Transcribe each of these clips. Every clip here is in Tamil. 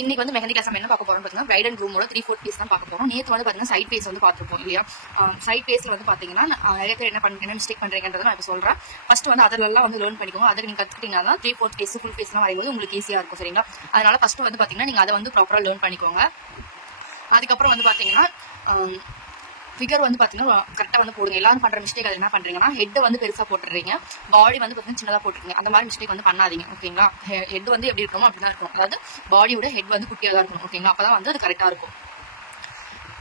இன்னைக்கு வந்து மெஹந்தி கிளாஸ் நம்ம என்ன பார்க்க போறோம் பார்த்தீங்கன்னா பிரைட் அண்ட் க்ரூமோட 3/4 பீஸ் தான் பார்க்க போறோம். நேற்று வந்து பார்த்தீங்கன்னா சைட் பேஸ் வந்து பார்த்துருப்போம் இல்லையா? சைட் பேஸ்ல வந்து பார்த்தீங்கன்னா நிறைய பேர் என்ன மிஸ்டேக் பண்றீங்கன்றதை நான் இப்போ சொல்றேன். ஃபர்ஸ்ட் வந்து அதெல்லாம் வந்து லேர்ன் பண்ணிக்கோங்க. அதை நீங்க கத்துக்கிட்டீங்கன்னா 3/4 பேஸ் ஃபுல் பேஸ்லாம் வரையும்போது உங்களுக்கு ஈஸியா இருக்கும். சரிங்களா? அதனால ஃபர்ஸ்ட் வந்து பார்த்தீங்கன்னா நீங்க அதை வந்து ப்ராப்பரா லேர்ன் பண்ணிக்கோங்க. அதுக்கப்புறம் வந்து பார்த்தீங்கன்னா ஃபிகர் வந்து பார்த்தீங்கன்னா கரெக்டாக வந்து போடுங்க. எல்லாரும் பண்ணுற மிஸ்டேக் அது என்ன பண்ணுறீங்கன்னா ஹெட்டை வந்து பெருசாக போட்டுறீங்க, பாடி வந்து பார்த்தீங்கன்னா சின்னதாக போட்டுருக்கீங்க. அந்த மாதிரி மிஸ்டேக் வந்து பண்ணாதீங்க. ஓகேங்களா? ஹெட் வந்து எப்படி இருக்கணும் அப்படி தான் இருக்கும். அதாவது பாடியோட ஹெட் வந்து குட்டியாக தான் இருக்கணும். ஓகேங்களா? அப்போ தான் வந்து அது கரெக்டாக இருக்கும்.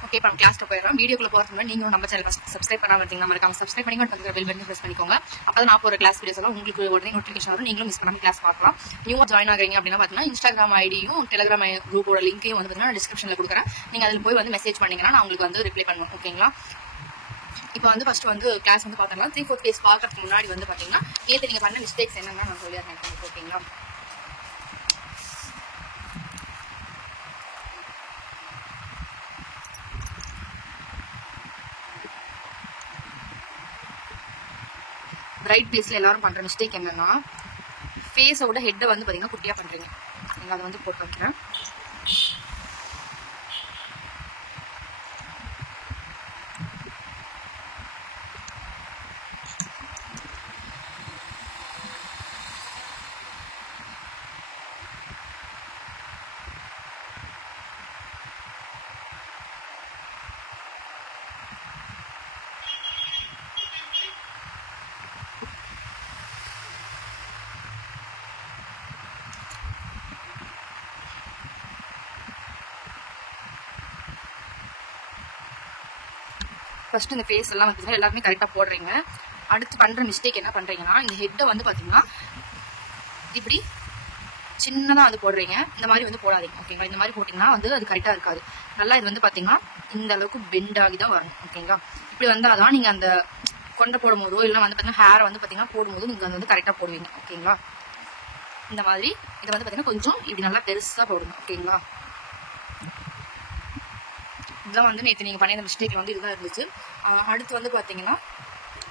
ஓகே, இப்போ நம்ம கிளாஸ்க்கு போயிடலாம். வீடியோக்குள்ள போகிறதுக்கு முன்னாடி நீங்களும் நம்ம சேனல் சப்ஸ்கிரைப் பண்ணாமல் இருந்தீங்கன்னா மறக்காம சப்ஸ்கிரைப் பண்ணி பக்கத்தில் பெல் பட்டன் ப்ரெஸ் பண்ணிக்கோங்க. அப்போ தான் நான் போகிற கிளாஸ் வீடியோஸ் எல்லாம் உங்களுக்கு உடனே நோட்டிஃபிகேஷன் வரும். நீங்களும் மிஸ் பண்ணாமல் கிளாஸ் பார்க்கலாம். நியூவாக ஜாயின் ஆகிறீங்க அப்படின்னா பார்த்தீங்கன்னா இன்ஸ்டாகிராம் ஐடியும் டெலிகிராம் குரூப்போட லிங்கையும் வந்து பார்த்தீங்கன்னா டிஸ்கிரிப்ஷனில் கொடுக்குறேன். நீங்கள் அதில் போய் வந்து மெசேஜ் பண்ணீங்கன்னா நான் உங்களுக்கு வந்து ரிப்ளை பண்ணுவேன். ஓகேங்களா? இப்போ வந்து ஃபர்ஸ்ட் வந்து கிளாஸ் வந்து பார்த்தோம்னா 3/4 பேஸ் பார்க்கறதுக்கு முன்னாடி வந்து பார்த்தீங்கன்னா நேற்று நீங்கள் பண்ண மிஸ்டேக்ஸ் என்னன்னா நான் சொல்லிடுறேன். ஓகேங்களா? பிரைட் பேஸ்ல எல்லாரும் பண்ற மிஸ்டேக் என்னன்னா ஃபேஸோட ஹெட்டை வந்து பார்த்தீங்கன்னா குட்டியா பண்றீங்க. நீங்க அதை வந்து போட்டு வைக்கிறேன். ஃபர்ஸ்ட் இந்த ஃபேஸ் எல்லாம் வந்து எல்லாருமே கரெக்டாக போடுறீங்க. அடுத்து பண்ணுற மிஸ்டேக் என்ன பண்ணுறீங்கன்னா இந்த ஹெட்டை வந்து பார்த்தீங்கன்னா இப்படி சின்னதாக வந்து போடுறீங்க. இந்த மாதிரி வந்து போடாதீங்க. ஓகேங்களா? இந்த மாதிரி போட்டிங்கன்னா வந்து அது கரெக்டாக இருக்காது. நல்லா இது வந்து பார்த்தீங்கன்னா இந்த அளவுக்கு பெண்ட் ஆகி தான் வரணும். ஓகேங்களா? இப்படி வந்தால் தான் நீங்கள் அந்த கொண்டை போடும் போதோ இல்லை வந்து பார்த்தீங்கன்னா ஹேரை வந்து பார்த்தீங்கன்னா போடும்போது நீங்கள் வந்து கரெக்டாக போடுவீங்க. ஓகேங்களா? இந்த மாதிரி இதை வந்து பார்த்தீங்கன்னா கொஞ்சம் இப்படி நல்லா பெருசாக போடுங்க. ஓகேங்களா? இதுதான் வந்து நேற்று நீங்கள் பண்ணிய மிஸ்டேக் வந்து இதுதான் இருந்துச்சு. அடுத்து வந்து பார்த்தீங்கன்னா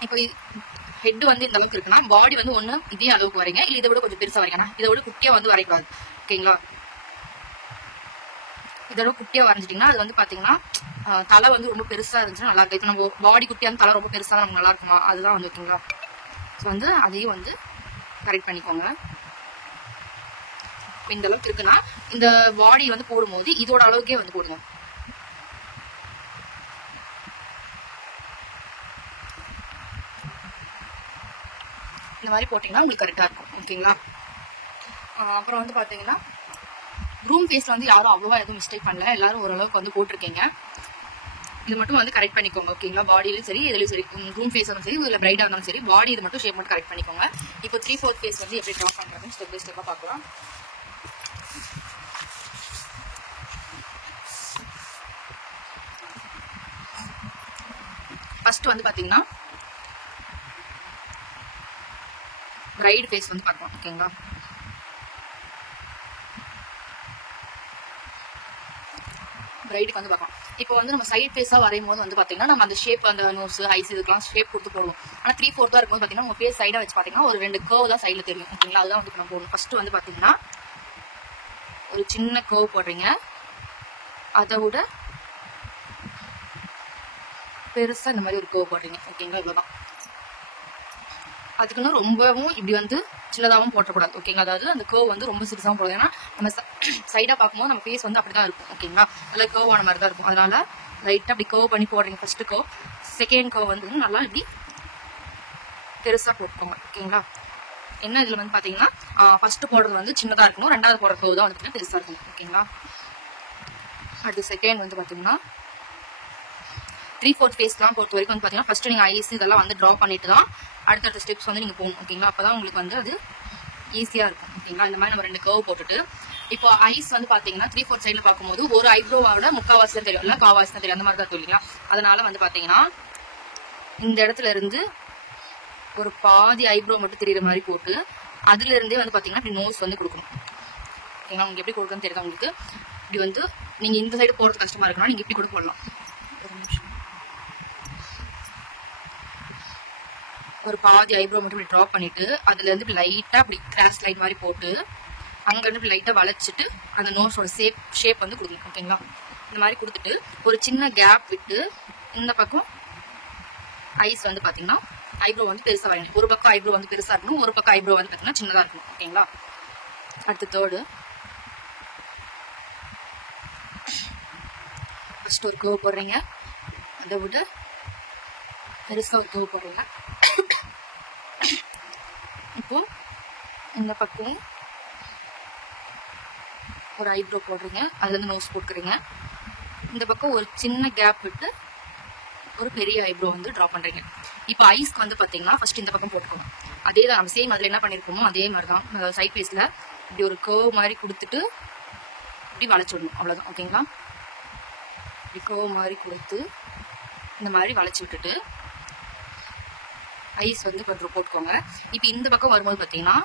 இப்போ ஹெட் வந்து இந்த அளவுக்கு இருக்குன்னா பாடி வந்து ஒன்று இதே அளவுக்கு வரைங்க, இல்லை இதை விட கொஞ்சம் பெருசாக வரைங்க. இதை விட குட்டியாக வந்து வரைக்கூடாது. ஓகேங்களா? இதோட குட்டியாக வரைஞ்சிட்டிங்கன்னா அது வந்து பார்த்தீங்கன்னா தலை வந்து ரொம்ப பெருசாக இருந்துச்சுன்னா நல்லா இருக்கும். இப்போ நம்ம பாடி குட்டியான தலை ரொம்ப பெருசாக நமக்கு நல்லா இருக்குமா அதுதான் வந்து. ஓகேங்களா? ஸோ வந்து அதையும் வந்து கரெக்ட் பண்ணிக்கோங்க. இந்த அளவுக்கு இருக்குன்னா இந்த பாடி வந்து போடும்போது இதோட அளவுக்கே வந்து போடுங்க. இந்த மாதிரி போட்டிங்கன்னா உங்களுக்கு கரெக்டாக இருக்கும். ஓகேங்களா? அப்புறம் வந்து பார்த்தீங்கன்னா ரூம் ஃபேஸில் வந்து யாரும் அவ்வளோவா எதுவும் மிஸ்டேக் பண்ணல. எல்லாரும் ஓரளவுக்கு வந்து போட்டிருக்கீங்க. இது மட்டும் வந்து கரெக்ட் பண்ணிக்கோங்க. ஓகேங்களா? பாடியிலும் சரி எதுலையும் சரி, ரூம் ஃபேஸாக இருந்தாலும் சரி இல்லை பிரைடாக இருந்தாலும் சரி பாடி இது மட்டும் ஷேப் மட்டும் கரெக்ட் பண்ணிக்கோங்க. இப்போ 3/4 ஃபேஸ் வந்து எப்படி ட்ரா பண்ணுறதுன்னு ஸ்டெப் பை ஸ்டெப்பாக பார்க்கலாம். ஃபர்ஸ்ட் வந்து பார்த்தீங்கன்னா பிரைட் ஃபேஸ் வந்து பார்க்கலாம். ஓகேங்களா? பிரைடுக்கு வந்து பார்க்கலாம். இப்போ வந்து நம்ம சைட் ஃபேஸாக வரையும் போது வந்து பார்த்தீங்கன்னா நம்ம அந்த ஷேப் அந்த நோஸ் ஐஸ் இதுக்கெல்லாம் ஷேப் கொடுத்து போடுவோம். ஆனால் 3/4 இருக்கும்போது பார்த்தீங்கன்னா உங்கள் ஃபேஸ் சைடாக வச்சு பார்த்தீங்கன்னா ஒரு 2 கர்வ் தான் சைடில் தெரியும். ஓகேங்களா? அதுதான் வந்து நம்ம போடணும். ஃபர்ஸ்ட் வந்து பார்த்தீங்கன்னா ஒரு சின்ன கர்வ் போடுறீங்க, அதை விட பெருசாக இந்த மாதிரி ஒரு கர்வ் போடுறீங்க. ஓகேங்களா? இவ்வளோதான். அதுக்குன்னு ரொம்பவும் இப்படி வந்து சின்னதாகவும் போட்டக்கூடாது. ஓகேங்களா? அதாவது அந்த கர்வ் வந்து ரொம்ப சிறுசாகவும் போடுது. ஏன்னா நம்ம சைடாக பார்க்கும்போது நம்ம ஃபேஸ் வந்து அப்படி தான் இருக்கும். ஓகேங்களா? நல்லா கர்வ் ஆன மாதிரி தான் இருக்கும். அதனால லைட்டாக அப்படி கர்வ் பண்ணி போடுறீங்க. ஃபர்ஸ்ட் கர்வ், செகண்ட் கர்வ் வந்து நல்லா இப்படி பெருசாக போட்டுக்கோங்க. ஓகேங்களா? என்ன இதில் வந்து பார்த்தீங்கன்னா ஃபர்ஸ்ட் போடுறது வந்து சின்னதாக இருக்கணும், ரெண்டாவது போடுற கர்வ் தான் வந்து பெருசாக இருக்கணும். ஓகேங்களா? அடுத்து செகண்ட் வந்து பார்த்தீங்கன்னா 3/4 ஃபேஸ்லாம் பொறுத்த வரைக்கும் வந்து பார்த்தீங்கன்னா ஃபர்ஸ்ட் நீங்கள் ஐஸ் இதெல்லாம் வந்து ட்ரா பண்ணிட்டு தான் அடுத்தடுத்த ஸ்டெப்ஸ் வந்து நீங்கள் போகணும். ஓகேங்களா? அப்போ தான் உங்களுக்கு வந்து அது ஈஸியாக இருக்கும். ஓகேங்களா? இந்த மாதிரி நம்ம 2 கர்வ் போட்டுட்டு இப்போ ஐஸ் வந்து பார்த்தீங்கன்னா 3/4 சைடில் பார்க்கும்போது ஒரு ஐப்ரோவோட முக்கால்வாசி தான் தெரியும், இல்லை கால்வாசி தான் தெரியும். அந்த மாதிரி தான் தெரியுங்களா? அதனால வந்து பார்த்தீங்கன்னா இந்த இடத்துல இருந்து ஒரு பாதி ஐப்ரோ மட்டும் தெரியுற மாதிரி போட்டு அதுல இருந்தே வந்து பார்த்தீங்கன்னா இப்படி நோஸ் வந்து கொடுக்கணும். ஓகேங்களா? உங்களுக்கு எப்படி கொடுக்குன்னு தெரியுது உங்களுக்கு. இப்படி வந்து நீங்கள் இந்த சைடு போகிறது கஷ்டமாக இருக்குன்னா நீங்கள் இப்படி கூட போடலாம். ஒரு நிமிஷம். ஒரு பாதி ஐப்ரோ மட்டும் இப்படி ட்ரா பண்ணிட்டு அதுல இருந்து லைட்டா அப்படி கிராஸ் லைன் மாதிரி போட்டு அங்கேருந்து லைட்டாக வளைச்சிட்டு அந்த நோஸோட ஷேப் வந்து கொடுக்கணும். ஓகேங்களா? இந்த மாதிரி கொடுத்துட்டு ஒரு சின்ன கேப் விட்டு இந்த பக்கம் ஐஸ் வந்து பார்த்தீங்கன்னா ஐப்ரோ வந்து பெருசாக வரையணும். ஒரு பக்கம் ஐப்ரோ வந்து பெருசாக இருக்கணும், ஒரு பக்கம் ஐப்ரோ வந்து பார்த்தீங்கன்னா சின்னதாக இருக்கணும். ஓகேங்களா? அடுத்து தேர்டு, ஃபர்ஸ்ட் ஒரு கர்வ் போடுறீங்க, அதை விட பெருசாக ஒரு கர்வ் போடுறீங்க. இப்போ இந்த பக்கம் ஒரு ஐப்ரோ போடுறீங்க, அதுலேருந்து நோஸ் போட்டுக்கிறீங்க. இந்த பக்கம் ஒரு சின்ன கேப் விட்டு ஒரு பெரிய ஐப்ரோ வந்து ட்ரா பண்ணுறீங்க. இப்போ ஐஸ்க்கு வந்து பார்த்தீங்கன்னா ஃபர்ஸ்ட் இந்த பக்கம் போட்டுக்கணும். அதே தான் நம்ம சேம் அதில் என்ன பண்ணியிருக்கோமோ அதே மாதிரி தான் சைட் ஃபேஸில் இப்படி ஒரு கர்வ் மாதிரி கொடுத்துட்டு இப்படி வளைச்சிடணும். அவ்வளோதான். ஓகேங்களா? இப்படி கர்வ் மாதிரி கொடுத்து இந்த மாதிரி வளைச்சி விட்டுட்டு ஐஸ் வந்து கொஞ்சம் போட்டுக்கோங்க. இப்போ இந்த பக்கம் வரும்போது பார்த்தீங்கன்னா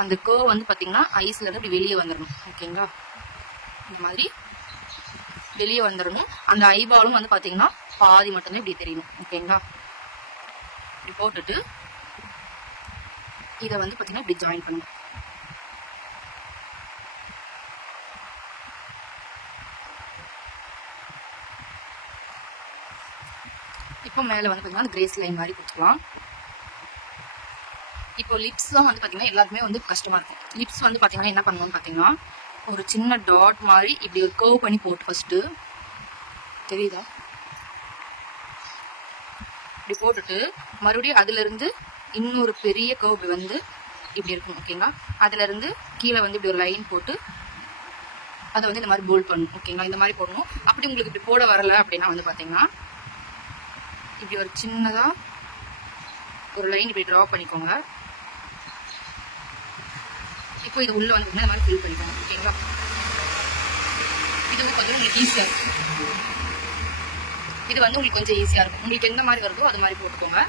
அந்த கர்வ் வந்து பார்த்தீங்கன்னா ஐஸ்லேருந்து இப்படி வெளியே வந்துடணும். ஓகேங்களா? இந்த மாதிரி வெளியே வந்துடணும். அந்த ஐபாலும் வந்து பார்த்தீங்கன்னா பாதி மட்டும்தான் இப்படி தெரியணும். ஓகேங்களா? இப்படி போட்டுட்டு இதை வந்து பார்த்தீங்கன்னா இப்படி ஜாயின் பண்ணணும். இப்போ மேலே வந்து பார்த்தீங்கன்னா கிரேஸ் லைன் மாதிரி கொடுத்துக்கலாம். இப்போ லிப்ஸ் தான் வந்து பார்த்தீங்கன்னா எல்லாருக்குமே வந்து கஷ்டமாக இருக்கும். லிப்ஸ் வந்து பார்த்தீங்கன்னா என்ன பண்ணணும்னு பார்த்தீங்கன்னா ஒரு சின்ன டாட் மாதிரி இப்படி ஒரு கர்வ் பண்ணி போட்டு ஃபர்ஸ்ட்டு தெரியுதா இப்படி போட்டுட்டு மறுபடியும் அதுலேருந்து இன்னொரு பெரிய கர்வ் வந்து இப்படி இருக்கும். ஓகேங்களா? அதுலேருந்து கீழே வந்து இப்படி ஒரு லைன் போட்டு அதை வந்து இந்த மாதிரி போல்ட் பண்ணணும். ஓகேங்களா? இந்த மாதிரி போடணும். அப்படி உங்களுக்கு இப்படி போட வரலை அப்படின்னா வந்து பார்த்தீங்கன்னா இப்படி ஒரு சின்னதாக ஒரு லைன் இப்படி ட்ரா பண்ணிக்கோங்க. இப்போ இது உள்ள வந்து இந்த மாதிரி ஃபில் பண்ணிக்கோங்க. ஓகேங்களா? இது வந்து உங்களுக்கு ஈஸியாக இருக்கும். இது வந்து உங்களுக்கு கொஞ்சம் ஈஸியாக இருக்கும். உங்களுக்கு எந்த மாதிரி வருதோ அது மாதிரி போட்டுக்கோங்க.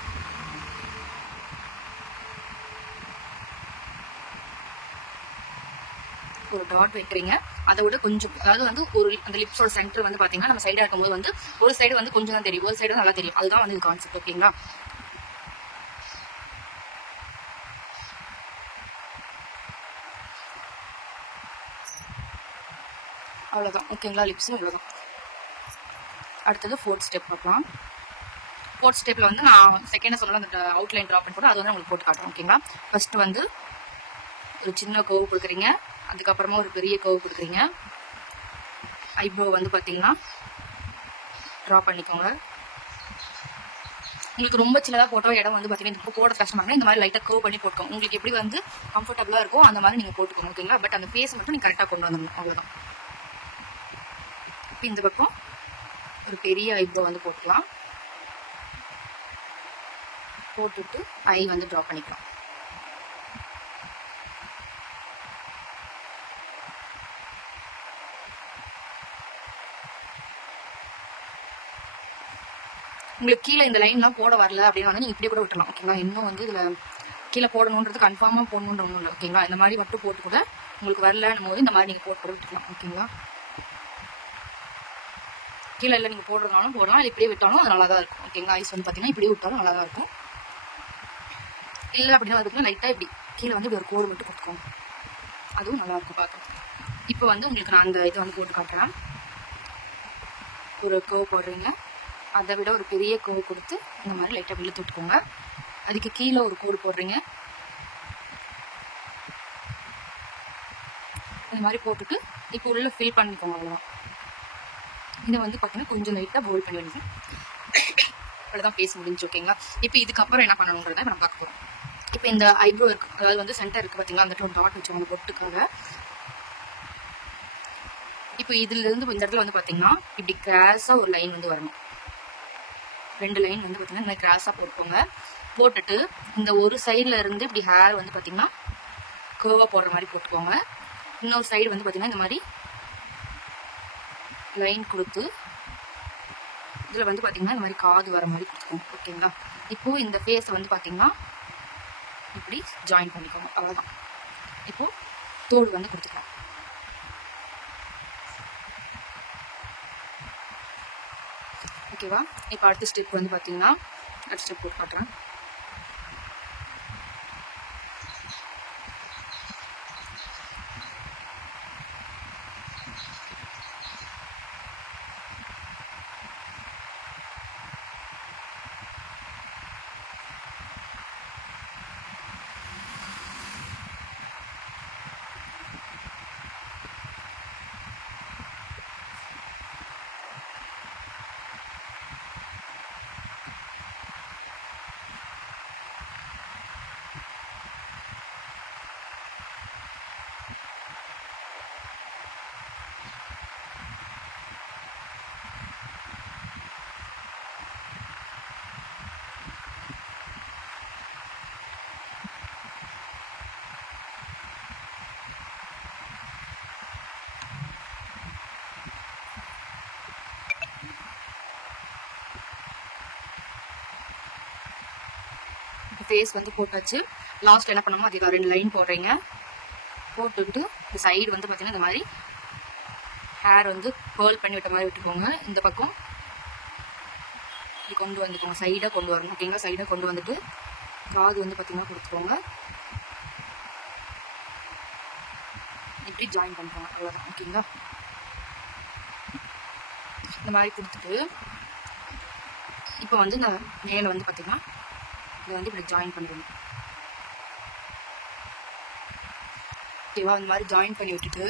ஒரு டாட் வைக்கிறீங்க, அதை விட கொஞ்சம் அதாவது வந்து ஒரு அந்த லிப்ஸோட சென்டர் வந்து பார்த்தீங்கன்னா நம்ம சைடாக இருக்கும்போது வந்து ஒரு சைடு வந்து கொஞ்சம் தான் தெரியும், ஒரு சைடு நல்லா தெரியும். அதுதான் வந்து கான்செப்ட். ஓகேங்களா? அவ்வளோதான். ஓகேங்களா? லிப்ஸும் அவ்வளோதான். அடுத்தது ஃபோர்த் ஸ்டெப் பார்க்கலாம். ஃபோர்த் ஸ்டெப்பில் வந்து நான் செகண்ட் சொன்ன அந்த அவுட்லைன் ட்ரா பண்ணி போட்டு அது வந்து உங்களுக்கு போட்டு காட்டுறேன். ஓகேங்களா? ஃபர்ஸ்ட் வந்து ஒரு சின்ன கர்வ் கொடுக்குறீங்க, அதுக்கப்புறமா ஒரு பெரிய கர்வ் கொடுக்குறீங்க. ஐப்ரோ வந்து பார்த்தீங்கன்னா ட்ரா பண்ணிக்கோங்க. உங்களுக்கு ரொம்ப சின்னதாக போட்டால் இடம் வந்து பார்த்தீங்கன்னா இப்போ போட கஷ்டமாக இருந்தால் இந்த மாதிரி லைட்டாக கர்வ் பண்ணி போட்டுக்கோங்க. உங்களுக்கு எப்படி வந்து கம்ஃபர்டபுளாக இருக்கோ அந்த மாதிரி நீங்கள் போட்டுக்கோங்க. ஓகேங்களா? பட் அந்த ஃபேஸ் மட்டும் நீங்கள் கரெக்டாக கொண்டு வந்துடணும். அவ்வளோதான். இப்போ இந்த பக்கம் ஒரு பெரிய ஐப்ரோ வந்து போட்டுக்கலாம். போட்டுட்டு ஐ வந்து ட்ரா பண்ணிக்கலாம். உங்களுக்கு கீழே இந்த லைன்லாம் போட வரல அப்படின்னா வந்து நீங்கள் இப்படியே கூட விட்டுலாம். ஓகேங்களா? இன்னும் வந்து இதில் கீழே போடணுன்றது கன்ஃபார்மாக போடணுன்ற ஒன்றும் இல்லை. ஓகேங்களா? இந்த மாதிரி மட்டும் போட்டு கூட உங்களுக்கு வரலன்னும் போது இந்த மாதிரி நீங்கள் போட்டு கூட விட்டுக்கலாம். ஓகேங்களா? கீழே இல்லை நீங்கள் போடுறதுனாலும் போடலாம், இல்லை இப்படியே விட்டாலும் அது நல்லா தான் இருக்கும். ஓகேங்களா? ஐஸ் வந்து பார்த்தீங்கன்னா இப்படியே விட்டாலும் நல்லா தான் இருக்கும். இல்லை அப்படின்னா அதுக்கு லைட்டாக இப்படி கீழே வந்து இப்படி ஒரு கோடு மட்டும் கொடுத்துக்கோங்க, அதுவும் நல்லா இருக்கும் பார்க்க. இப்போ வந்து உங்களுக்கு நான் அந்த இதை வந்து போட்டு காட்டுறேன். ஒரு கர்வ் போடுறீங்க, அதை விட ஒரு பெரிய கர்வ் கொடுத்து இந்த மாதிரி லைட்டாக வெளியே தொட்டுக்கோங்க. அதுக்கு கீழே ஒரு கோடு போடுறீங்க, இந்த மாதிரி போட்டுட்டு இப்போ உள்ள ஃபில் பண்ணிக்கோங்க. அவ்வளோதான். இதை வந்து பார்த்தீங்கன்னா கொஞ்சம் லைட்டாக போல்ட் பண்ணி வைங்க. அவ்வளோதான், பேச முடிஞ்சு. ஓகேங்களா? இப்போ இதுக்கப்புறம் என்ன பண்ணணுன்றதை நம்ம பார்க்க போகிறோம். இப்போ இந்த ஐப்ரோ இருக்கு, அதாவது வந்து சென்டர் இருக்குது பார்த்தீங்களா, அந்த டாட் வச்சுக்கோங்க பொட்டுக்காக. இப்போ இதுலேருந்து இந்த இடத்துல வந்து பார்த்தீங்கன்னா இப்படி கிராஸாக ஒரு லைன் வந்து வரணும். 2 லைன் வந்து பார்த்தீங்கன்னா இந்த கிராஸாக போட்டுக்கோங்க. போட்டுட்டு இந்த ஒரு சைடில் இருந்து இப்படி ஹேர் வந்து பார்த்தீங்கன்னா கர்வாக போடுற மாதிரி போட்டுக்கோங்க. இன்னொரு சைடு வந்து பார்த்தீங்கன்னா இந்த மாதிரி லைன் கொடுத்து இதில் வந்து பார்த்தீங்கன்னா இந்த மாதிரி காது வர மாதிரி கொடுத்துக்கோங்க. ஓகேங்களா? இப்போது இந்த ஃபேஸை வந்து பார்த்தீங்கன்னா இப்படி ஜாயின் பண்ணிக்கோங்க. அவ்வளோதான். இப்போது தோடு வந்து கொடுத்துக்கலாம். ஓகேவா? இப்போ அடுத்த ஸ்டெப் வந்து பார்த்தீங்கன்னா அடுத்த ஸ்டெப் போட்டு காட்டுறேன். ஃபேஸ் வந்து போட்டாச்சு. லாஸ்ட் என்ன பண்ணணுமோ அது 2 லைன் போடுறீங்க. போட்டுட்டு இந்த சைடு வந்து பார்த்தீங்கன்னா இந்த மாதிரி ஹேர் வந்து கேர்ள் பண்ணி விட்ட மாதிரி விட்டுக்கோங்க. இந்த பக்கம் இப்படி கொண்டு வந்துக்கோங்க, சைடாக கொண்டு வரணும். ஓகேங்களா? சைடாக கொண்டு வந்துட்டு காது வந்து பார்த்தீங்கன்னா கொடுத்துக்கோங்க. இப்படி ஜாயின் பண்ணிக்கோங்க, அவ்வளோதான். ஓகேங்களா? இந்த மாதிரி கொடுத்துட்டு இப்போ வந்து நான் மேலே வந்து பார்த்தீங்கன்னா இதை வந்து இப்படி ஜாயின் பண்ணிடுங்க. ஓகேவா? இந்த மாதிரி ஜாயின் பண்ணி விட்டுட்டு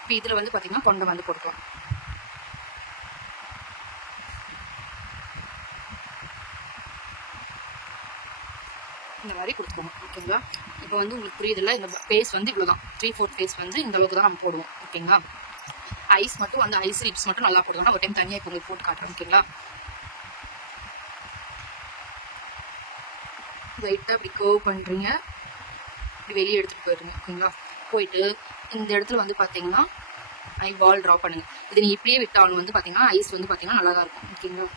இப்போ இதில் வந்து பார்த்தீங்கன்னா கொண்டை வந்து போட்டுக்கலாம். இந்த மாதிரி கொடுத்துக்கோங்க. ஓகேங்களா? இப்போ வந்து உங்களுக்கு புரியுதுல்ல, இந்த ஃபேஸ் வந்து இவ்வளோதான். 3/4 ஃபேஸ் வந்து இந்த அளவுக்கு தான் நம்ம போடுவோம். ஓகேங்களா? ஐஸ் மட்டும் வந்து ஐஸ் லிப்ஸ் மட்டும் நல்லா போடுவோம். ஒரு டைம் தனியாக இப்போ உங்களுக்கு போட்டு காட்டுறேன். ஓகேங்களா? லைட்டாக இப்படி கர்வ் பண்ணுறீங்க, இப்படி வெளியே எடுத்துகிட்டு போயிடுங்க. ஓகேங்களா? போயிட்டு இந்த இடத்துல வந்து பார்த்தீங்கன்னா ஐ பால் ட்ரா பண்ணுங்க. இது நீங்கள் இப்படியே விட்டாலும் வந்து பார்த்தீங்கன்னா ஐஸ் வந்து பார்த்தீங்கன்னா நல்லா தான் இருக்கும். ஓகேங்களா?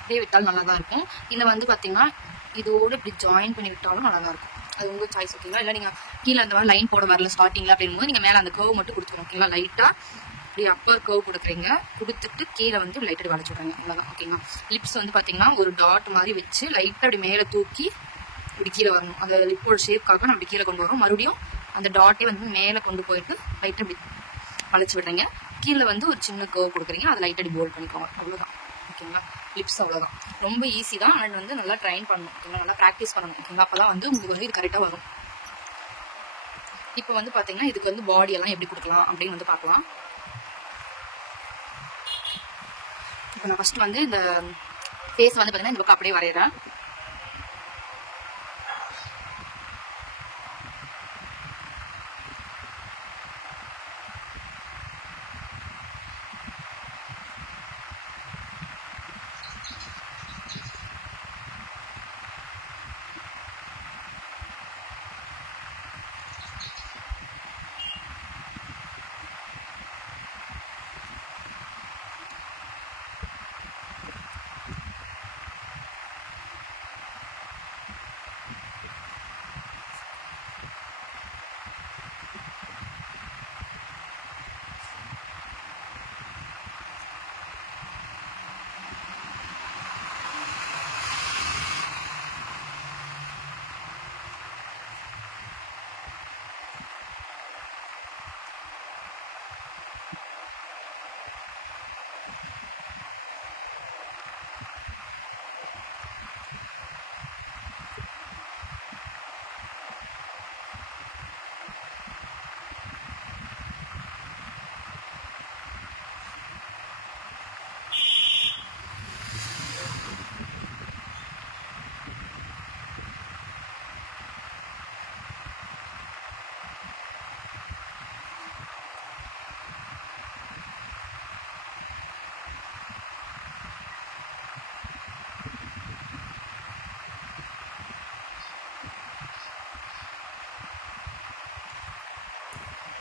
இப்படியே விட்டாலும் நல்லா தான் இருக்கும். இல்லை வந்து பார்த்தீங்கன்னா இதோடு இப்படி ஜாயின் பண்ணி விட்டாலும் நல்லா தான் இருக்கும். அது உங்கள் சாய்ஸ். ஓகேங்களா? இல்லை நீங்கள் கீழே அந்த மாதிரி லைன் போட வரல ஸ்டார்டிங்கில் அப்படிங்கும்போது நீங்கள் மேலே அந்த கர்வ் மட்டும் கொடுத்துக்கணும். ஓகேங்களா? லைட்டாக இப்படி அப்பர் கர்வ் கொடுக்குறீங்க, கொடுத்துட்டு கீழே வந்து லைட்டாக வளைச்சு விட்றாங்க. அவ்வளோதான். ஓகேங்களா? லிப்ஸ் வந்து பார்த்தீங்கன்னா ஒரு டாட் மாதிரி வச்சு லைட்டாக அப்படி மேலே தூக்கி இப்படி கீழே வரணும். அந்த லிப்போட ஷேப்காக நம்ம இப்படி கீழே கொண்டு வரோம். மறுபடியும் அந்த டாட்டே வந்து மேலே கொண்டு போயிட்டு லைட்டாக இப்படி வளைச்சு விடுறீங்க. கீழே வந்து ஒரு சின்ன கர்வ் கொடுக்குறீங்க, அதை லைட்டாக இப்படி போல்ட் பண்ணிக்கோங்க. அவ்வளோதான். ஓகேங்களா? லிப்ஸ் அவ்வளோதான். ரொம்ப ஈஸி தான். அண்ட் வந்து நல்லா ட்ரைன் பண்ணணும். ஓகேங்களா? நல்லா ப்ராக்டிஸ் பண்ணணும். ஓகேங்களா? அப்போ தான் வந்து உங்களுக்கு வந்து இது கரெக்டாக வரும். இப்போ வந்து பார்த்தீங்கன்னா இதுக்கு வந்து பாடி எல்லாம் எப்படி கொடுக்கலாம் அப்படின்னு வந்து பார்க்கலாம். இப்போ நான் ஃபர்ஸ்ட் வந்து இந்த ஃபேஸ் வந்து பார்த்தீங்கன்னா இந்த பக்கம் அப்படியே வரைகிறேன்.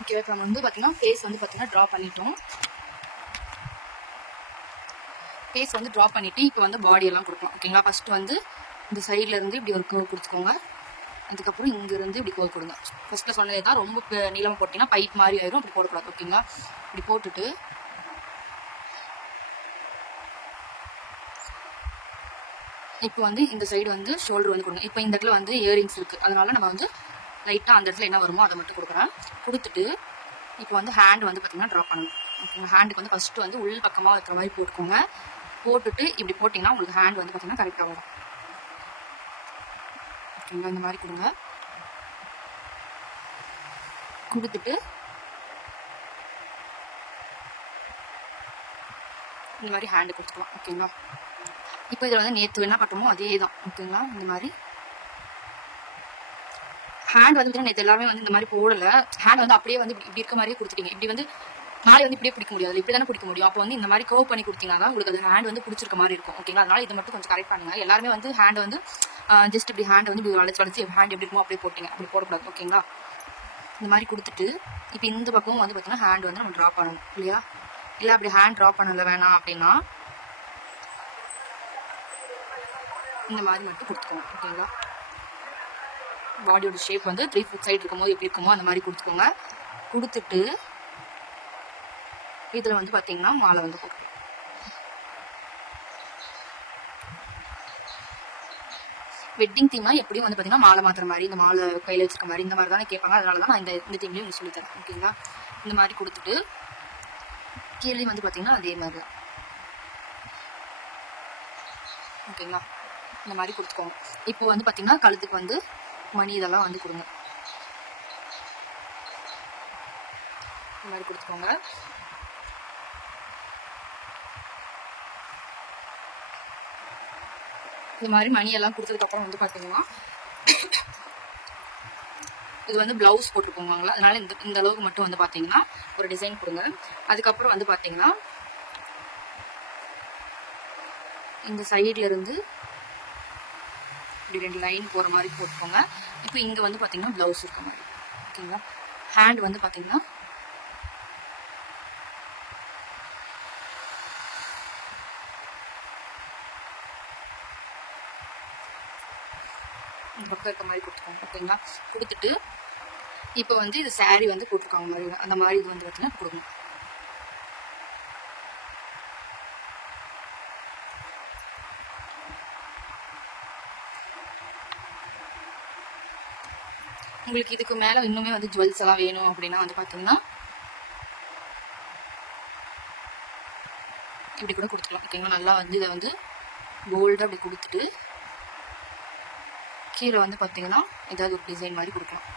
ஓகே, இப்போ நம்ம வந்து பார்த்தீங்கன்னா ஃபேஸ் வந்து பார்த்தீங்கன்னா ட்ரா பண்ணிட்டோம். ஃபேஸ் வந்து ட்ரா பண்ணிவிட்டு இப்போ வந்து பாடியெல்லாம் கொடுக்கலாம். ஓகேங்களா? ஃபஸ்ட்டு வந்து இந்த சைட்லேருந்து இப்படி ஒரு கர்வ் கொடுத்துக்கோங்க. அதுக்கப்புறம் இங்கேருந்து இப்படி கர்வ் கொடுங்க. ஃபஸ்ட்டில் சொன்னதே தான், ரொம்ப நீளமாக போட்டிங்கன்னா பைப் மாதிரி ஆயிரும். அப்படி போடக்கூடாது. ஓகேங்களா? இப்படி போட்டுட்டு இப்போ வந்து இந்த சைடு வந்து ஷோல்டர் வந்து கொடுங்க. இப்போ இந்த இடத்துல வந்து இயரிங்ஸ் இருக்குது, அதனால நம்ம வந்து லைட்டாக அந்த இடத்துல என்ன வருமோ அதை மட்டும் கொடுக்குறேன். கொடுத்துட்டு இப்போ வந்து ஹேண்ட் வந்து பார்த்தீங்கன்னா ட்ரா பண்ணணும். ஓகேங்களா? ஹேண்டுக்கு வந்து ஃபஸ்ட்டு வந்து உள் பக்கமாக இருக்கிற மாதிரி போட்டுக்கோங்க. போட்டுட்டு இப்படி போட்டிங்கன்னா உங்களுக்கு ஹேண்ட் வந்து பார்த்தீங்கன்னா கரெக்டாக வரும். ஓகேங்களா? இந்த மாதிரி கொடுங்க. கொடுத்துட்டு இந்த மாதிரி ஹேண்டு கொடுத்துக்கலாம். ஓகேங்களா? இப்போ இதில் வந்து நேற்று என்ன கட்டணுமோ அதே தான். ஓகேங்களா? இந்த மாதிரி ஹேண்ட் வந்து நேற்று எல்லாமே வந்து இந்த மாதிரி போடலை. ஹேண்ட் வந்து அப்படியே வந்து இப்படி இருக்க மாதிரியே கொடுத்துட்டீங்க. இப்படி வந்து மாலை வந்து இப்படியே பிடிக்க முடியாது, இப்படி தானே பிடிக்க முடியும். அப்போ வந்து இந்த மாதிரி கர்வ் பண்ணி கொடுத்தீங்கன்னா தான் உங்களுக்கு அது ஹேண்ட் வந்து பிடிச்சிருக்க மாதிரி இருக்கும். ஓகேங்களா? அதனால இது மட்டும் கொஞ்சம் கரெக்ட் பண்ணுங்க. எல்லாருமே வந்து ஹேண்ட் வந்து ஜஸ்ட் இப்படி ஹேண்ட் வந்து இப்படி வளைச்சு ஹேண்ட் எப்படி இருக்குமோ அப்படியே போட்டிங்க. அப்படி போடக்கூடாது. ஓகேங்களா? இந்த மாதிரி கொடுத்துட்டு இப்போ இந்த பக்கமும் வந்து பார்த்தீங்கன்னா ஹேண்ட் வந்து நம்ம ட்ரா பண்ணணும் இல்லையா? இல்லை அப்படி ஹேண்ட் ட்ரா பண்ணல வேணாம் அப்படின்னா இந்த மாதிரி மட்டும் கொடுத்துக்கோங்க. ஓகேங்களா? பாடியோட ஷேப் வந்து 3 4 சைடு இருக்கும்போது எப்படி இருக்குமோ அந்த மாதிரி கொடுத்துக்கோங்க. கொடுத்துட்டு இதில் வந்து பார்த்தீங்கன்னா மாலை வந்து போட்டுக்கலாம். வெட்டிங் தீம்னா எப்படியும் வந்து பார்த்தீங்கன்னா மாலை மாத்திர மாதிரி, இந்த மாலை கையில் வச்சுருக்க மாதிரி இந்த மாதிரி தானே கேட்பாங்க. அதனால தான் நான் இந்த தீம்லேயும் உங்களுக்கு சொல்லித்தரேன். ஓகேங்களா? இந்த மாதிரி கொடுத்துட்டு கீழே வந்து பார்த்தீங்கன்னா அதே மாதிரி தான். ஓகேங்களா? இந்த மாதிரி கொடுத்துக்கோங்க. இப்போ வந்து பார்த்தீங்கன்னா கழுத்துக்கு வந்து மணி இதெல்லாம் வந்து கொடுங்க. இந்த மாதிரி கொடுத்துக்கோங்க. இந்த மாதிரி மணியெல்லாம் கொடுத்ததுக்கப்புறம் வந்து பார்த்தீங்கன்னா இது வந்து ப்ளவுஸ் போட்டுருக்கோங்களா, அதனால இந்த அளவுக்கு மட்டும் வந்து பார்த்தீங்கன்னா ஒரு டிசைன் கொடுங்க. அதுக்கப்புறம் வந்து பார்த்தீங்கன்னா இந்த சைடில் இருந்து இப்படி 2 லைன் போகிற மாதிரி போட்டுக்கோங்க. இப்போ இங்கே வந்து பார்த்தீங்கன்னா ப்ளவுஸ் இருக்க மாதிரி. ஓகேங்களா? ஹேண்ட் வந்து பார்த்தீங்கன்னா இந்த பக்கம் இருக்க மாதிரி கொடுத்துக்கோங்க. ஓகேங்களா? கொடுத்துட்டு இப்போ வந்து இது சாரீ வந்து போட்டிருக்காங்க மாதிரி அந்த மாதிரி இது வந்து பார்த்தீங்கன்னா கொடுங்க. உங்களுக்கு இதுக்கு மேலே இன்னுமே வந்து ஜுவல்ஸ் எல்லாம் வேணும் அப்படின்னா வந்து பார்த்தீங்கன்னா இப்படி கூட கொடுத்துக்கலாம். ஓகேங்களா? நல்லா வந்து இதை வந்து போல்டாக அப்படி கொடுத்துட்டு கீழே வந்து பார்த்தீங்கன்னா ஏதாவது ஒரு டிசைன் மாதிரி கொடுக்கலாம்.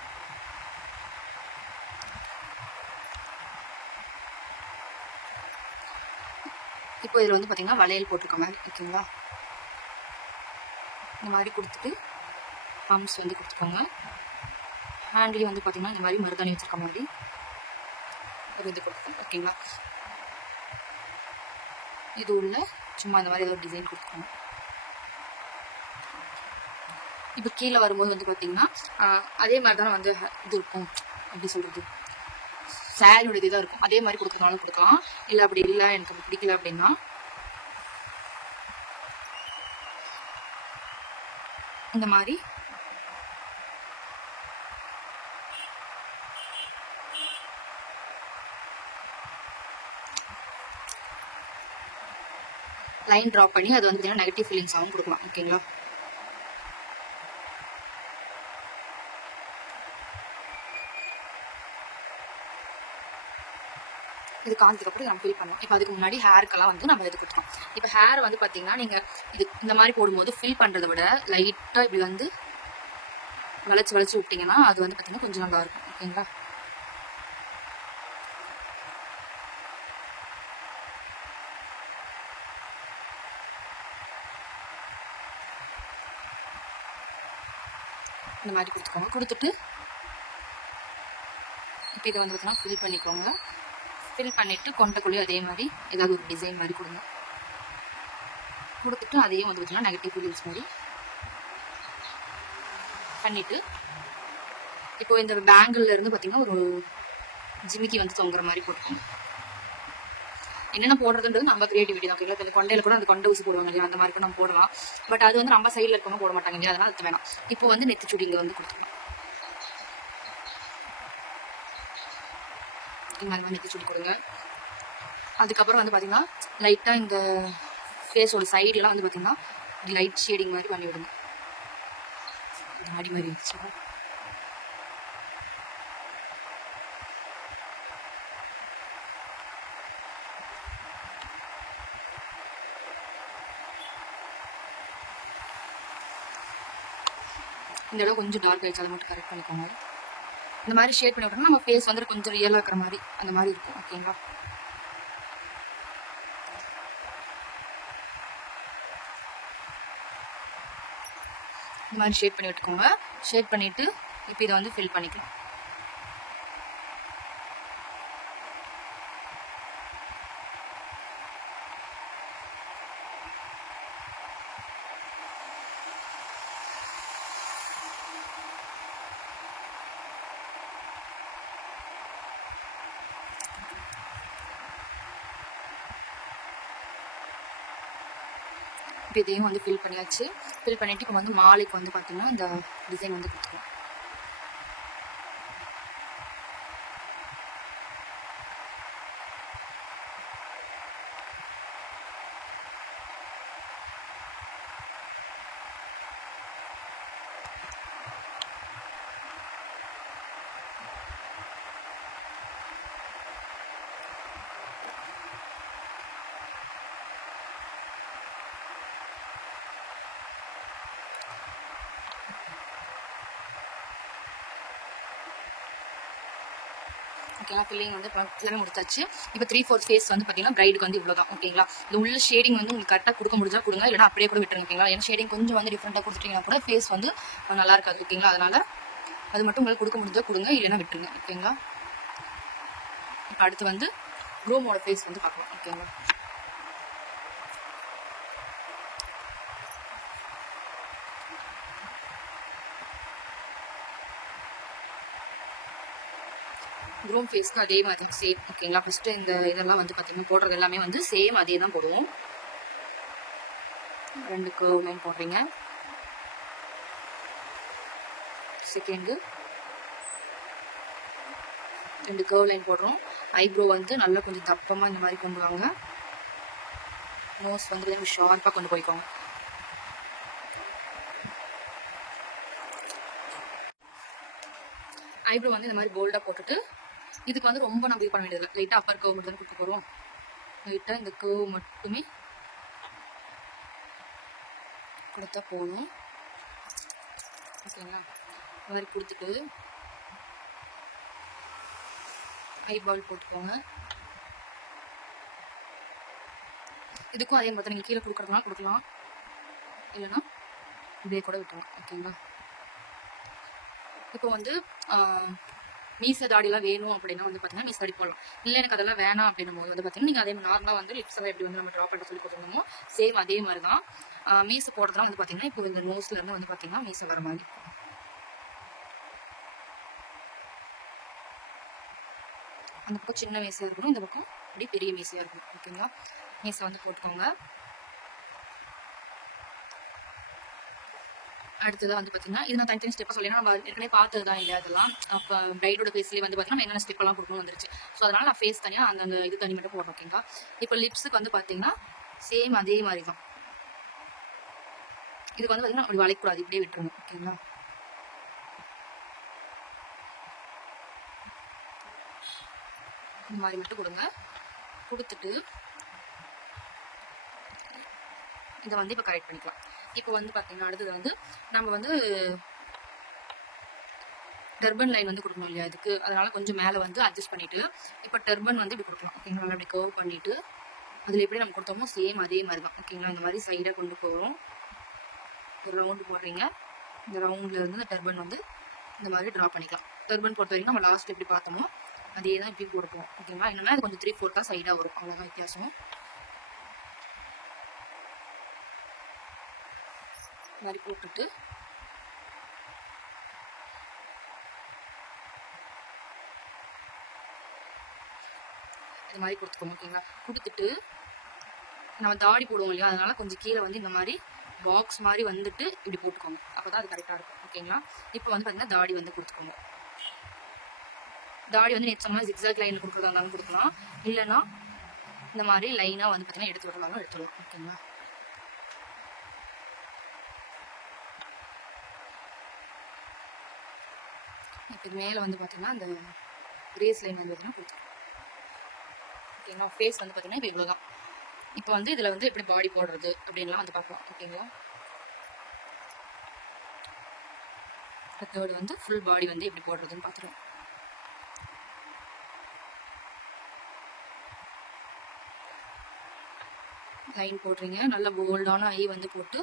இப்போ இதில் வந்து பார்த்தீங்கன்னா வளையல் போட்டிருக்க மாதிரி. ஓகேங்களா? இந்த மாதிரி கொடுத்துட்டு பம்ப்ஸ் வந்து கொடுத்துக்கோங்க. ஹேண்ட்லேயும் வந்து பார்த்தீங்கன்னா இந்த மாதிரி மருதாணி வச்சிருக்க மாதிரி ஒரு இது கொடுத்துக்கோங்க. ஓகேங்களா? இது உள்ள சும்மா இந்த மாதிரி ஏதாவது டிசைன் கொடுத்துக்கோங்க. இப்போ கீழே வரும்போது வந்து பார்த்தீங்கன்னா அதே மாதிரி தானே வந்து இது இருக்கும், எப்படி சொல்கிறது, சாரியோட இதுதான் இருக்கும். அதே மாதிரி கொடுக்கறதுனாலும் கொடுக்கலாம். இல்லை அப்படி இல்லை எனக்கு அப்படி பிடிக்கல அப்படின்னா இந்த மாதிரி லைன் ட்ரா பண்ணி அது வந்து பார்த்தீங்கன்னா நெகட்டிவ் ஃபீலிங்ஸாகவும் கொடுக்கலாம். ஓகேங்களா? இது காஞ்சதுக்கப்புறம் நம்ம ஃபில் பண்ணுவோம். இப்போ அதுக்கு முன்னாடி ஹேருக்கெல்லாம் வந்து நம்ம இது கொடுத்தோம். இப்போ ஹேர் வந்து பார்த்தீங்கன்னா நீங்கள் இது இந்த மாதிரி போடும்போது ஃபில் பண்ணுறதை விட லைட்டாக இப்படி வந்து வளைச்சி வளைச்சி விட்டிங்கன்னா அது வந்து பார்த்தீங்கன்னா கொஞ்சம் நல்லாயிருக்கும். ஓகேங்களா? இந்த மாதிரி கொடுத்துக்கோங்க. கொடுத்துட்டு இப்போ இதை வந்து பார்த்தீங்கன்னா ஃபில் பண்ணிக்கோங்க. ஃபில் பண்ணிவிட்டு கொண்டைக்குள்ளேயும் அதே மாதிரி ஏதாவது ஒரு டிசைன் மாதிரி கொடுங்க. கொடுத்துட்டு அதையும் வந்து பார்த்தீங்கன்னா நெகட்டிவ் ஃபீலிங்ஸ் மாதிரி பண்ணிவிட்டு இப்போ இந்த பேங்கிள் இருந்து பார்த்தீங்கன்னா ஒரு ஜிமிக்கி வந்து தொங்குற மாதிரி போட்டுக்கோங்க. என்னென்ன போடுறதுன்றது நம்ம கிரியேட்டிவிட்டி தான். ஓகேங்களா? இப்போ கொண்டையில் கூட அந்த கொண்டை ஊசி போடுவாங்க இல்லையா, அந்த மாதிரி கூட நம்ம போடலாம். பட் அது வந்து நம்ம சைடில் இருக்கவங்க போட மாட்டாங்க இல்லையா, அதனால அது வேணாம். இப்போ வந்து நெத்திச்சுடி இங்கே வந்து கொடுத்துக்கலாம். இந்த மாதிரி நெத்திச்சுடி கொடுங்க. அதுக்கப்புறம் வந்து பார்த்தீங்கன்னா லைட்டாக இந்த ஃபேஸோட சைடெலாம் வந்து பார்த்தீங்கன்னா லைட் ஷேடிங் மாதிரி பண்ணி விடுங்க. தாடி மாதிரி இருந்துச்சு. இந்த இடம் கொஞ்சம் டார்க் ஆயிடுச்சு, அதை மட்டும் கரெக்ட் பண்ணிக்கோங்க. இந்த மாதிரி ஷேட் பண்ணி விட்டோம்னா நம்ம ஃபேஸ் வந்து கொஞ்சம் ரியலாக இருக்கிற மாதிரி அந்த மாதிரி இருக்கும். ஓகேங்களா? இந்த மாதிரி ஷேட் பண்ணி விட்டுக்கோங்க. ஷேட் பண்ணிவிட்டு இப்போ இதை வந்து ஃபில் பண்ணிக்கலாம். இப்போ இதையும் வந்து ஃபில் பண்ணியாச்சு. ஃபில் பண்ணிவிட்டு இப்போ வந்து மாலைக்கு வந்து பார்த்திங்கன்னா இந்த டிசைன் வந்து கொடுத்துருவோம். ஓகேங்களா, ஃபில்லிங் வந்து எல்லாமே முடிச்சாச்சு. இப்போ 3/4 ஃபேஸ் வந்து பார்த்தீங்கன்னா பிரைடுக்கு வந்து இவ்வளோ தான். ஓகேங்களா, இந்த உள்ள ஷேடிங் வந்து உங்களுக்கு கரெக்டாக கொடுக்க முடிஞ்சா கொடுங்க, இல்லைனா அப்படியே கூட விட்டுருங்க. ஓகேங்களா, ஏன்னா ஷேடிங் கொஞ்சம் வந்து டிஃப்ரெண்ட்டாக கொடுத்துட்டீங்கன்னா கூட ஃபேஸ் வந்து நல்லா இருக்காது. ஓகேங்களா, அதனால அது மட்டும் உங்களுக்கு கொடுக்க முடிஞ்சா கொடுங்க, இல்லைனா விட்டுருங்க. ஓகேங்களா, இப்போ அடுத்து வந்து க்ரூமோட ஃபேஸ் வந்து பார்க்கலாம். ஓகேங்களா, க்ரூம் ஃபேஸ்க்கு அதே மாதிரி சேம். ஓகேங்களா, ஃபஸ்ட்டு இந்த இதெல்லாம் வந்து பார்த்தீங்கன்னா போடுறது எல்லாமே வந்து சேம் அதே தான் போடுவோம். 2 கர்வ் லைன் போடுறீங்க. செகண்டு 2 கர்வ் லைன் போடுறோம். ஐப்ரோ வந்து நல்லா கொஞ்சம் தப்பமாக இந்த மாதிரி கொண்டு வாங்க. நோஸ் வந்து கொஞ்சம் ஷார்ப்பாக கொண்டு போய்க்கோங்க. ஐப்ரோ வந்து இந்த மாதிரி போல்டாக போட்டுட்டு இதுக்கு வந்து ரொம்ப நம்ம இது பண்ண வேண்டியது இல்லை. லைட்டாக அப்பர் கர்வ் மட்டும் தான் கொடுக்க போகிறோம். லைட்டாக இந்த கர்வ் மட்டுமே கொடுத்தா போதும். ஓகேங்களா, இந்த மாதிரி கொடுத்துட்டு ஐபால் போட்டுக்கோங்க. இதுக்கும் அதே மாதிரி நீங்கள் கீழே கொடுக்குறதுனால கொடுக்கலாம், இல்லைன்னா இப்படியே கூட விட்டுருவோம். ஓகேங்களா, இப்போ வந்து மீசை தாடிலாம் வேணும் அப்படின்னா வந்து பார்த்தீங்கன்னா மீசை தாடி போடலாம். இல்லை எனக்கு அதெல்லாம் வேணாம் அப்படின்னும் போது வந்து பார்த்தீங்கன்னா நீங்கள் அதே மாதிரி நார்மலாக வந்து லிப்ஸ் எல்லாம் எப்படி வந்து நம்ம ட்ரா பண்ண சொல்லி கொடுத்துருந்தோமோ சேம் அதே மாதிரி தான். மீசை போடுறதுலாம் வந்து பார்த்தீங்கன்னா இப்போ இந்த நோஸ்லேருந்து வந்து பார்த்தீங்கன்னா மீசை வர மாதிரி. அந்த பக்கம் சின்ன மீசையாக இருக்கணும், இந்த பக்கம் இப்படி பெரிய மீசையாக இருக்கணும். ஓகேங்களா, மீசை வந்து போட்டுக்கோங்க. அடுத்ததாக வந்து பார்த்தீங்கன்னா இது நான் தனித்தனி ஸ்டெப்பாக சொல்லி நம்ம ஏற்கனவே பார்த்தது தான் இல்லை. அதெல்லாம் அப்போ பிரைடோட ஃபேஸ்லேயே வந்து பார்த்தீங்கன்னா என்னென்ன ஸ்டெப்பெல்லாம் கொடுக்கணும் வந்துருச்சு. ஸோ அதனால் நான் ஃபேஸ் தனியாக அந்த இது தனி மட்டும் போடுறோம். ஓகேங்களா, இப்போ லிப்ஸுக்கு வந்து பார்த்தீங்கன்னா சேம் அதே மாதிரி தான். இதுக்கு வந்து பார்த்தீங்கன்னா அப்படி வளைக்கூடாது, இப்படியே விட்டுருணும். ஓகேங்களா, இந்த மாதிரி மட்டும் கொடுங்க. கொடுத்துட்டு இதை வந்து இப்போ கரெக்ட் பண்ணிக்கலாம். இப்போ வந்து பார்த்தீங்கன்னா அடுத்தது வந்து நம்ம வந்து டர்பன் லைன் வந்து கொடுக்கணும் இல்லையா இதுக்கு, அதனால கொஞ்சம் மேலே வந்து அட்ஜஸ்ட் பண்ணிட்டு இப்போ டர்பன் வந்து இப்படி கொடுக்கலாம். ஓகேங்களா, நல்லா அப்படி கர்வ் பண்ணிட்டு அதில் எப்படி நம்ம கொடுத்தோமோ சேம் அதே மாதிரி தான். ஓகேங்களா, இந்த மாதிரி சைடாக கொண்டு போகிறோம். இந்த ரவுண்டு போடுறீங்க. இந்த ரவுண்டில் இருந்து இந்த டர்பன் வந்து இந்த மாதிரி ட்ரா பண்ணிக்கலாம். டர்பன் பொறுத்த வரைக்கும் நம்ம லாஸ்ட் எப்படி பார்த்தோமோ அதே தான் இப்படி கொடுப்போம். ஓகேங்களா, என்னன்னா அது கொஞ்சம் 3/4 சைடாக வரும், அவ்வளோதான் வித்தியாசம். இந்த மாதிரி போட்டுட்டு இந்த மாதிரி கொடுத்துக்கோங்க. ஓகேங்களா, கொடுத்துட்டு நம்ம தாடி போடுவோம் இல்லையா, அதனால கொஞ்சம் கீழே வந்து இந்த மாதிரி பாக்ஸ் மாதிரி வந்துட்டு இப்படி போட்டுக்கோங்க, அப்போ தான் அது கரெக்டாக இருக்கும். ஓகேங்களா, இப்போ வந்து பார்த்தீங்கன்னா தாடி வந்து கொடுத்துக்கோங்க. தாடி வந்து நேற்று சொன்னால் ஜிக்ஸாக் லைன் கொடுக்குறதா இருந்தாலும் கொடுக்கலாம், இல்லைன்னா இந்த மாதிரி லைனாக வந்து பார்த்தீங்கன்னா எடுத்து விடலாம் எடுத்துடலாம். ஓகேங்களா, இப்போ மேலே வந்து பார்த்தீங்கன்னா அந்த கிரேஸ் லைன் வந்து பார்த்தீங்கன்னா கொடுத்துருக்கோம். ஓகேங்களா, ஃபேஸ் வந்து பார்த்தீங்கன்னா இப்போ இவ்வளோ தான். இப்போ வந்து இதில் வந்து எப்படி பாடி போடுறது அப்படின்லாம் வந்து பார்க்கலாம். ஓகேங்களா, தேர்டு வந்து ஃபுல் பாடி வந்து எப்படி போடுறதுன்னு பார்த்துருவோம். லைன் போடுறீங்க, நல்லா போல்டான ஐ வந்து போட்டு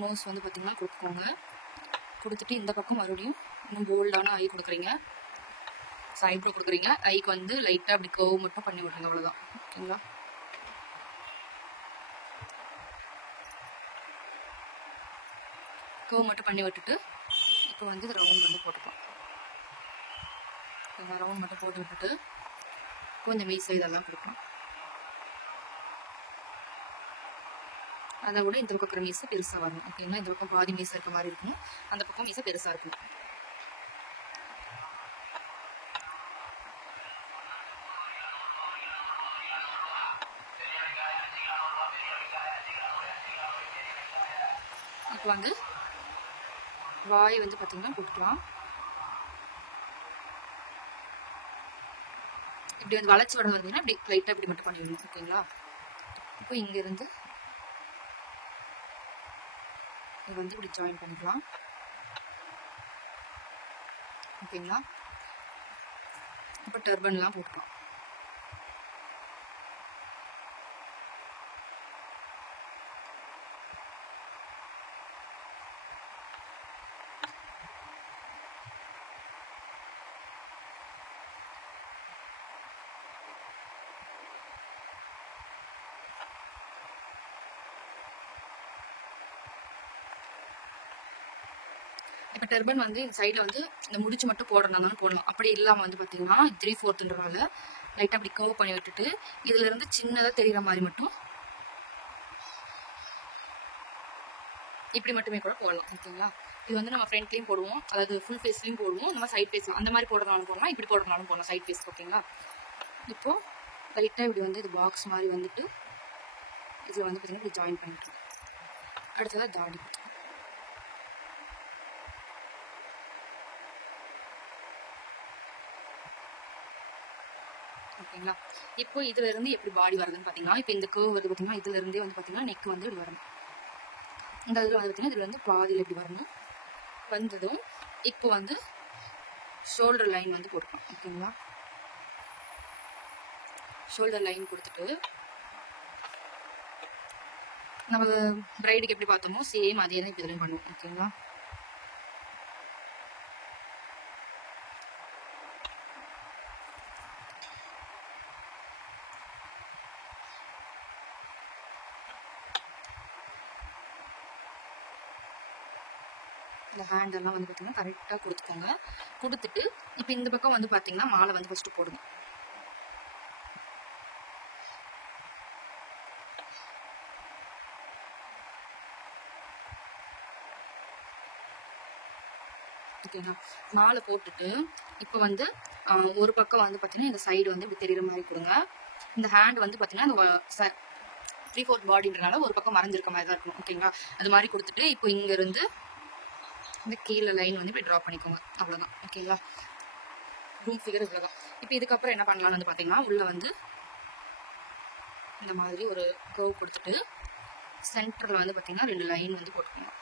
நோஸ் வந்து பார்த்தீங்கன்னா கொடுத்துக்கோங்க. கொடுத்துட்டு இந்த பக்கம் மறுபடியும் இன்னும் போல்டான ஐ கொடுக்குறீங்க, ஐப்ரோ கொடுக்குறீங்க. ஐக்கு வந்து லைட்டாக அப்படி கர்வ் மட்டும் பண்ணி விட்ருங்க, அவ்வளோதான். ஓகேங்களா, கர்வ் மட்டும் பண்ணி விட்டுட்டு இப்போ வந்து இது ரவுண்ட் வந்து போட்டுக்கலாம். ரவுண்ட் மட்டும் போட்டு விட்டுட்டு கொஞ்சம் மீசை இதெல்லாம் கொடுக்கலாம். அதை விட இந்த பக்கம் இருக்கிற மீசை பெருசாக வரணும். ஓகேங்களா, இந்த பக்கம் பாதி மீசை இருக்க மாதிரி இருக்கணும், அந்த பக்கம் மீசை பெருசாக இருக்கணும். இப்போ வந்து வாயை வந்து பார்த்தீங்கன்னா போட்டுக்கலாம். இப்படி வந்து வளைச்சி விட வந்தீங்கன்னா இப்படி லைட்டாக இப்படி மட்டும் பண்ணிடணும். ஓகேங்களா, இப்போ இங்கேருந்து இது வந்து இப்படி ஜாயின் பண்ணிக்கலாம். ஓகேங்களா, இப்போ டர்பன்லாம் போட்டுக்கலாம். இப்போ டர்பன் வந்து இந்த சைடில் வந்து இந்த முடிச்சு மட்டும் போடணும்னாலும் போடலாம். அப்படி இல்லாமல் வந்து பார்த்தீங்கன்னா 3/4ன்றனால லைட்டாக அப்படி கர்வ் பண்ணி விட்டுட்டு இதுலேருந்து சின்னதாக தெரிகிற மாதிரி மட்டும் இப்படி மட்டுமே கூட போடலாம். ஓகேங்களா, இது வந்து நம்ம ஃப்ரண்ட்லேயும் போடுவோம், அதாவது ஃபுல் ஃபேஸ்லையும் போடுவோம், நம்ம சைட் ஃபேஸ்லாம் அந்த மாதிரி போடுறதுனாலும் போடலாம், இப்படி போடுறதுனாலும் போடலாம் சைட் ஃபேஸ். ஓகேங்களா, இப்போது லைட்டாக இப்படி வந்து இது பாக்ஸ் மாதிரி வந்துட்டு இதில் வந்து பார்த்தீங்கன்னா இப்படி ஜாயின் பண்ணிட்டு அடுத்ததாக தாடி. ஓகேங்களா, இப்போ இதுல இருந்து எப்படி பாடி வருதுன்னு பார்த்தீங்கன்னா, இப்போ இந்த கர்வ் வருது பார்த்தீங்கன்னா, இதுல இருந்தே வந்து பார்த்தீங்கன்னா நெக் வந்து இப்படி வரணும். இந்த இதில் வந்து பார்த்தீங்கன்னா இதுல வந்து பாதியில் இப்படி வரணும். வந்ததும் இப்போ வந்து ஷோல்டர் லைன் வந்து போட்டுக்கலாம். ஓகேங்களா, ஷோல்டர் லைன் கொடுத்துட்டு நம்ம பிரைடுக்கு எப்படி பார்த்தோமோ சேம் அதே தான் இப்போ இதுலையும் பண்ணுவோம். ஓகேங்களா, இந்த ஹேண்டெல்லாம் வந்து பார்த்தீங்கன்னா கரெக்டாக கொடுத்துக்கோங்க. கொடுத்துட்டு இப்போ இந்த பக்கம் வந்து பார்த்தீங்கன்னா மாலை வந்து ஃபஸ்ட்டு போடுங்க. ஓகேங்களா, மாலை போட்டுட்டு இப்போ வந்து ஒரு பக்கம் வந்து பார்த்தீங்கன்னா இந்த சைடு வந்து இப்படி தெரிகிற மாதிரி கொடுங்க. இந்த ஹேண்ட் வந்து பார்த்தீங்கன்னா இந்த 3/4 பாடின்றனால ஒரு பக்கம் மறைஞ்சிருக்க மாதிரி தான் இருக்கணும். ஓகேங்களா, அது மாதிரி கொடுத்துட்டு இப்போ இங்கேருந்து இந்த கீழே லைன் வந்து இப்படி ட்ரா பண்ணிக்கோங்க. அவ்வளோதான். ஓகேங்களா, ரூம் ஃபிகர் இவ்வளோதான். இப்போ இதுக்கப்புறம் என்ன பண்ணலாம்னு வந்து பார்த்தீங்கன்னா உள்ளே வந்து இந்த மாதிரி ஒரு கர்வ் கொடுத்துட்டு சென்டரில் வந்து பார்த்தீங்கன்னா 2 லைன் வந்து போட்டுக்கோங்க.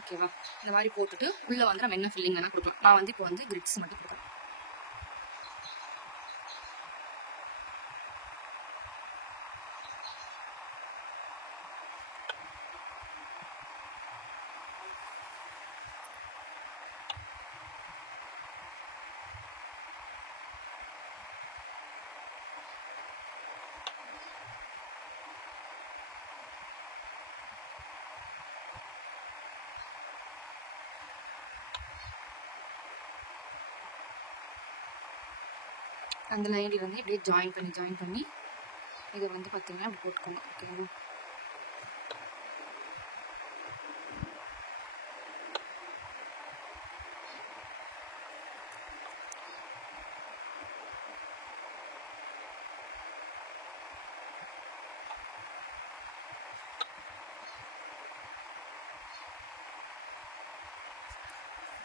ஓகேவா, இந்த மாதிரி போட்டுட்டு உள்ளே வந்து நம்ம என்ன ஃபில்லிங் வேணால் கொடுக்கலாம். நான் வந்து இப்போ வந்து கிரிட்ஸ் மட்டும் கொடுக்குறேன். அந்த லைனில் வந்து இப்படியே ஜாயின் பண்ணி இதை வந்து பார்த்தீங்கன்னா அப்படி போட்டுக்கோங்க. ஓகேங்களா,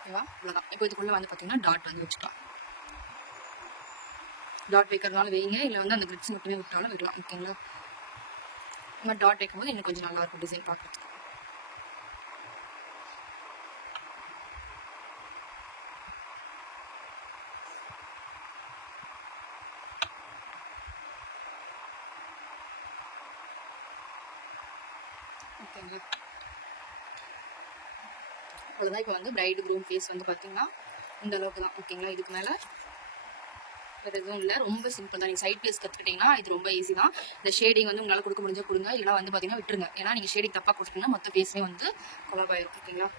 ஓகேவா, இவ்வளோதான். இப்போ இதுக்குள்ளே வந்து பார்த்தீங்கன்னா டாட் வந்து வச்சுக்கலாம். டாட் வைக்கிறதுனால வைங்க, இல்லை வந்து அந்த கிரிட்ஸ் மட்டுமே விட்டாலும் விடலாம். ஓகேங்களா, இந்த மாதிரி டாட் வைக்கும்போது இன்னும் கொஞ்சம் நல்லாயிருக்கும் டிசைன் பார்க்குறதுக்கு. ஓகேங்களா, அவ்வளோதான். இப்போ வந்து பிரைடு க்ரூம் ஃபேஸ் வந்து பார்த்தீங்கன்னா இந்த அளவுக்கு தான். ஓகேங்களா, இதுக்கு மேலே வேறு எதுவும் இல்லை, ரொம்ப சிம்பிள் தான். நீங்கள் சைட் ஃபேஸ் கற்றுக்கிட்டிங்கன்னா இது ரொம்ப ஈஸி தான். இந்த ஷேடிங் வந்து உங்களால் கொடுக்க முடிஞ்சால் கொடுங்க, இல்லைனா வந்து பார்த்தீங்கன்னா விட்டுருங்க. ஏன்னா நீங்கள் ஷேடிங் தப்பாக கொடுத்தீங்கன்னா மொத்த ஃபேஸ்லேயும் வந்து கலர் ஆயிடும். ஓகேங்களா,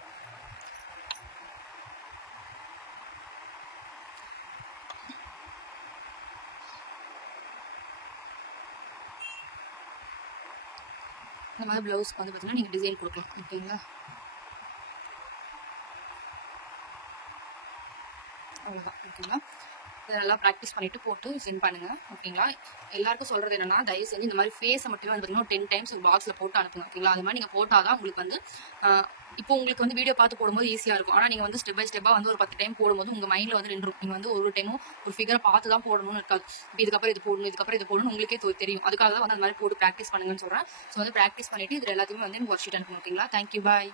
இந்த மாதிரி ப்ளவுஸ்க்கு வந்து பார்த்தீங்கன்னா நீங்கள் டிசைன் கொடுக்கலாம். ஓகேங்களா, அவ்வளோதான். ஓகேங்களா, இதெல்லாம் ப்ராக்டிஸ் பண்ணிட்டு போட்டு சென்ட் பண்ணுங்க. ஓகேங்களா, எல்லாருக்கும் சொல்றது என்னன்னா, தயவு செஞ்சு இந்த மாதிரி ஃபேஸை மட்டுமே வந்து பார்த்தீங்கன்னா 10 டைம்ஸ் ஒரு பாக்ஸில் போட்டு அனுப்புங்க. ஓகேங்களா, அது மாதிரி நீங்கள் போட்டாதான் உங்களுக்கு வந்து இப்போ உங்களுக்கு வந்து வீடியோ பார்த்து போடும்போது ஈஸியாக இருக்கும். ஆனால் நீங்கள் வந்து ஸ்டெப் பை ஸ்டெப்பாக வந்து ஒரு 10 டைம் போடும்போது உங்கள் மைண்டில் வந்து நின்றும். நீங்கள் வந்து ஒரு டைமும் ஒரு ஃபிகரை பார்த்து தான் போடணும்னு இருக்காது. இதுக்கப்புறம் இது போடணும், இதுக்கப்புறம் இது போடணும் உங்களுக்கே தெரியும். அதுக்காக தான் வந்து அந்த மாதிரி போட்டு ப்ராக்டிஸ் பண்ணுங்கன்னு சொல்கிறேன். ஸோ வந்து ப்ராக்டிஸ் பண்ணிட்டு இதில் எல்லாத்தையுமே வந்து ஒர்க் ஷீட் அனுப்பணும். ஓகேங்களா, தேங்க்யூ, பாய்.